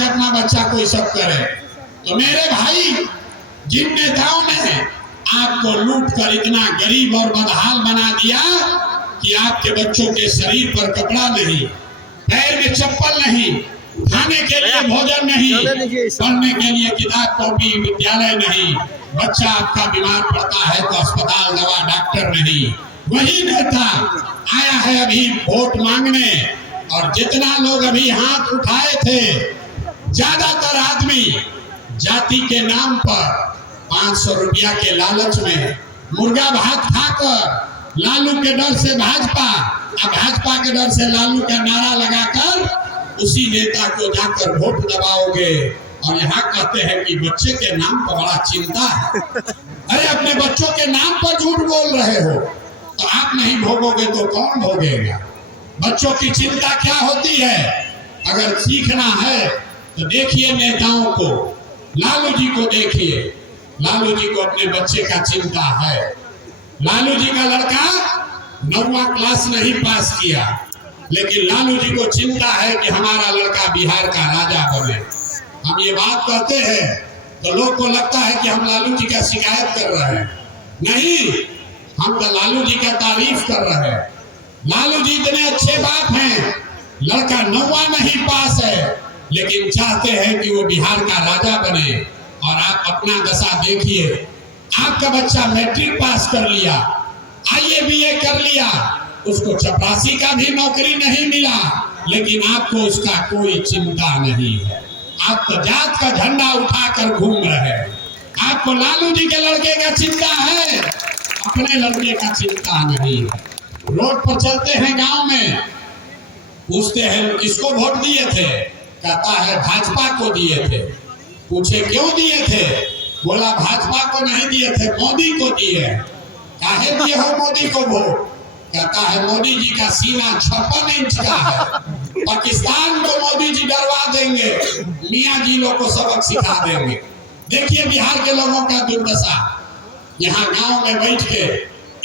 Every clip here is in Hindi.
से अपना बच्चा कोई सब करे। तो मेरे भाई, जिन नेताओं ने आपको लूट कर इतना गरीब और बदहाल बना दिया कि आपके बच्चों के शरीर पर कपड़ा नहीं, पैर में चप्पल नहीं, खाने के लिए भोजन नहीं, पढ़ने के लिए किताब कॉपी विद्यालय नहीं, बच्चा आपका बीमार पड़ता है तो अस्पताल दवा डॉक्टर नहीं, वही नेता आया है अभी वोट मांगने। और जितना लोग अभी हाथ उठाए थे, ज्यादातर आदमी जाति के नाम पर 500 रुपया के लालच में मुर्गा भात खाकर लालू के डर से भाजपा और भाजपा के डर से लालू का नारा लगाकर उसी नेता को जाकर वोट दबाओगे। और यहाँ कहते हैं कि बच्चे के नाम पर बड़ा चिंता है। अरे अपने बच्चों के नाम पर झूठ बोल रहे हो तो आप नहीं भोगोगे तो कौन भोगेगा? बच्चों की चिंता क्या होती है? अगर सीखना है तो देखिए नेताओं को, लालू जी को देखिए। लालू जी को अपने बच्चे का चिंता है। लालू जी का लड़का 9वां क्लास नहीं पास किया, लेकिन लालू जी को चिंता है कि हमारा लड़का बिहार का राजा बने। हम ये बात कहते हैं तो लोग को लगता है कि हम लालू जी का शिकायत कर रहे हैं। नहीं, हम तो लालू जी का तारीफ कर रहे हैं। लालू जी इतने अच्छे बाप हैं, लड़का 9वां नहीं पास है लेकिन चाहते हैं कि वो बिहार का राजा बने। और आप अपना दशा देखिए, आपका बच्चा मैट्रिक पास कर लिया, IAA BA कर लिया, उसको चपरासी का भी नौकरी नहीं मिला, लेकिन आपको उसका कोई चिंता नहीं है। आप तो जात का झंडा उठाकर घूम रहे हैं। आपको लालू जी के लड़के का चिंता है, अपने लड़के का चिंता नहीं है। रोड पर चलते हैं गांव में, पूछते हैं किसको वोट दिए थे? कहता है भाजपा को दिए थे। पूछे क्यों दिए थे? बोला भाजपा को नहीं दिए थे, मोदी को दिए। काहे दिए हो मोदी को वोट? कहता है मोदी जी का सीना 56 इंच का है, पाकिस्तान को मोदी जी डरवा देंगे, मियाँ जी लोग को सबक सिखा देंगे। देखिए बिहार के लोगों का दुर्दशा। यहाँ गांव में बैठ के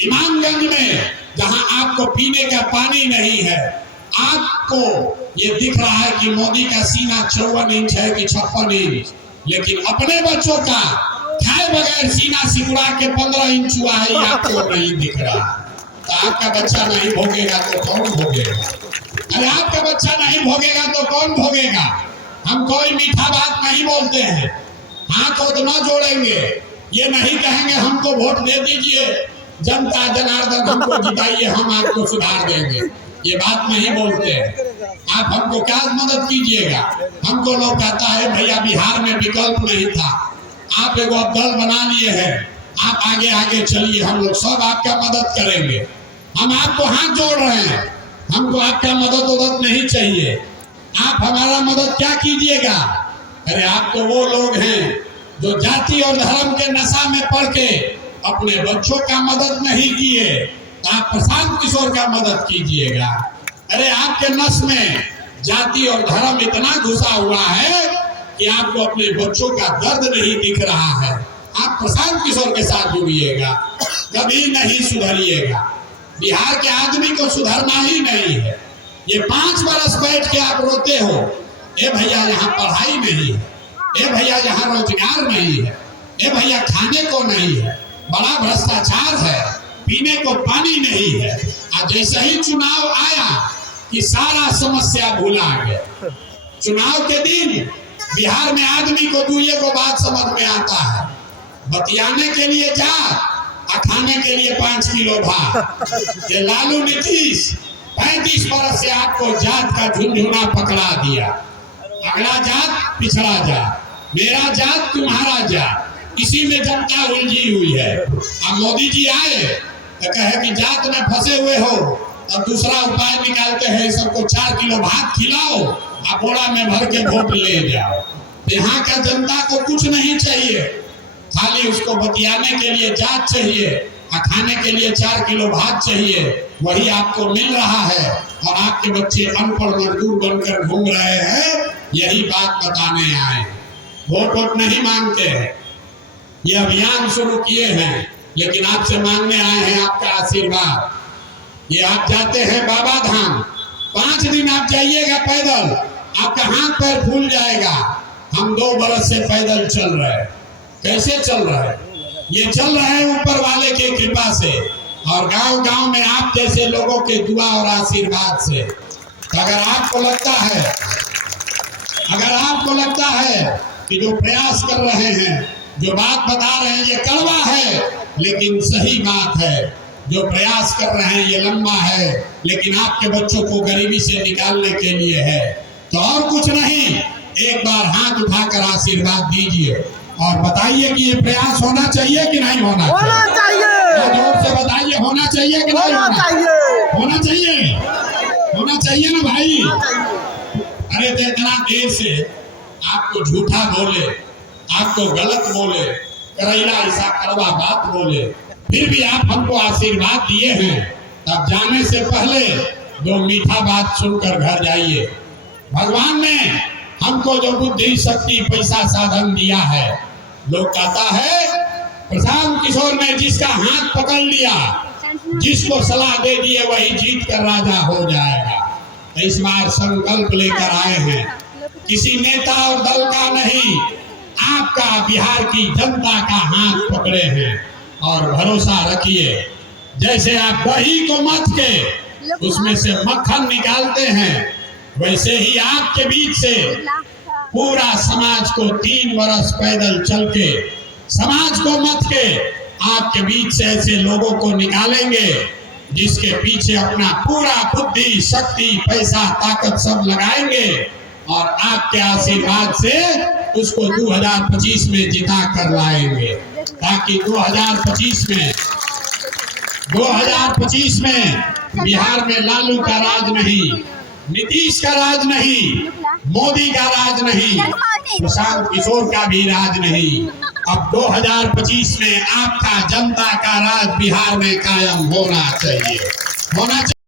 इमामगंज में, जहां आपको पीने का पानी नहीं है, आपको ये दिख रहा है कि मोदी का सीना 54 इंच है कि 56 इंच, लेकिन अपने बच्चों का खाए बगैर सीना सिकुड़ा के 15 इंच हुआ है, ये आपको नहीं दिख रहा। तो आपका बच्चा नहीं भोगेगा तो कौन भोगेगा? अरे आपका बच्चा नहीं भोगेगा तो कौन भोगेगा? हम कोई मीठा बात नहीं बोलते हैं, हाथ तो न जोड़ेंगे, ये नहीं कहेंगे हमको वोट दे दीजिए, जनता जनार्दन हमको जिताइए, हम आपको सुधार देंगे, ये बात नहीं बोलते हैं। आप हमको क्या मदद कीजिएगा? हमको लोग कहता है भैया बिहार में विकल्प नहीं था, आप एगो अब दल बना लिए हैं, आप आगे आगे चलिए, हम लोग सब आपका मदद करेंगे। हम आपको हाथ जोड़ रहे हैं, हमको आपका मदद नहीं चाहिए, आप हमारा मदद क्या कीजिएगा? अरे आप तो वो लोग हैं जो जाति और धर्म के नशा में पड़ के अपने बच्चों का मदद नहीं किए, तो आप प्रशांत किशोर का मदद कीजिएगा। अरे आपके नस में जाति और धर्म इतना घुसा हुआ है कि आपको अपने बच्चों का दर्द नहीं दिख रहा है। आप प्रशांत किशोर के साथ जुड़िएगा, कभी नहीं सुधरिएगा। बिहार के आदमी को सुधरना ही नहीं है। ये 5 बरस बैठ के आप रोते हो, ए भैया यहाँ पढ़ाई नहीं है, ए भैया यहाँ रोजगार नहीं है, ए भैया खाने को नहीं है, बड़ा भ्रष्टाचार है, पीने को पानी नहीं है। और जैसे ही चुनाव आया कि सारा समस्या भुला गया। चुनाव के दिन बिहार में आदमी को 2 को बात समझ में आता है, बतियाने के लिए जा और खाने के लिए 5 किलो भात। ये लालू नीतीश 35 बरस से आपको जात का झुंझुना पकड़ा दिया। अगला जात पिछड़ा जात, मेरा जात तुम्हारा जात, इसी में जनता उलझी हुई है। अब मोदी जी आए तो कहे कि जात में फंसे हुए हो, अब दूसरा उपाय निकालते हैं, सबको 4 किलो भात खिलाओ और बोरा में भर के वोट ले जाओ। यहाँ का जनता को कुछ नहीं चाहिए, खाली उसको बतियाने के लिए जात चाहिए और खाने के लिए 4 किलो भात चाहिए, वही आपको मिल रहा है। और आपके बच्चे अनपढ़ मजदूर बनकर घूम रहे हैं, यही बात बताने आए। वोट नहीं मांगते हैं, ये अभियान शुरू किए हैं, लेकिन आपसे मांगने आए हैं आपका आशीर्वाद। ये आप जाते हैं बाबा धाम, 5 दिन आप जाइएगा पैदल, आपका हाथ पैर फूल जाएगा। हम 2 बरस से पैदल चल रहे हैं। कैसे चल रहे हैं? ये चल रहे हैं ऊपर वाले की कृपा से और गांव-गांव में आप जैसे लोगों के दुआ और आशीर्वाद से। तो अगर आपको लगता है कि जो प्रयास कर रहे हैं, जो बात बता रहे हैं ये कड़वा है लेकिन सही बात है, जो प्रयास कर रहे हैं ये लंबा है लेकिन आपके बच्चों को गरीबी से निकालने के लिए है, तो और कुछ नहीं, एक बार हाथ उठाकर आशीर्वाद दीजिए और बताइए कि ये प्रयास होना चाहिए कि नहीं होना चाहिए। जोर से बताइए, होना चाहिए कि नहीं होना चाहिए? होना चाहिए ना भाई। अरे तो इतना देर से आपको झूठा बोले, आपको गलत बोले, करैला ऐसा कड़वा बात बोले, फिर भी आप हमको आशीर्वाद दिए हैं। तब जाने से पहले 2 मीठा बात सुनकर घर जाइए। भगवान ने हमको जो बुद्धि शक्ति पैसा साधन दिया है, लोग कहता है प्रशांत किशोर ने जिसका हाथ पकड़ लिया, जिसको सलाह दे दिए वही जीत कर राजा हो जाएगा। तो इस बार संकल्प लेकर आए हैं, किसी नेता और दल का नहीं, आपका बिहार की जनता का हाथ पकड़े हैं और भरोसा रखिए। जैसे आप दही को मथ के उसमें से मक्खन निकालते हैं, वैसे ही आपके बीच से पूरा समाज को 3 बरस पैदल चल के, समाज को मत के आपके बीच से ऐसे लोगों को निकालेंगे जिसके पीछे अपना पूरा बुद्धि शक्ति पैसा ताकत सब लगाएंगे और आपके आशीर्वाद से उसको 2025 में जिता कर लाएंगे, ताकि 2025 में बिहार में लालू का राज नहीं, नीतीश का राज नहीं, मोदी का राज नहीं, प्रशांत किशोर का भी राज नहीं। अब 2025 में आपका जनता का राज बिहार में कायम होना चाहिए।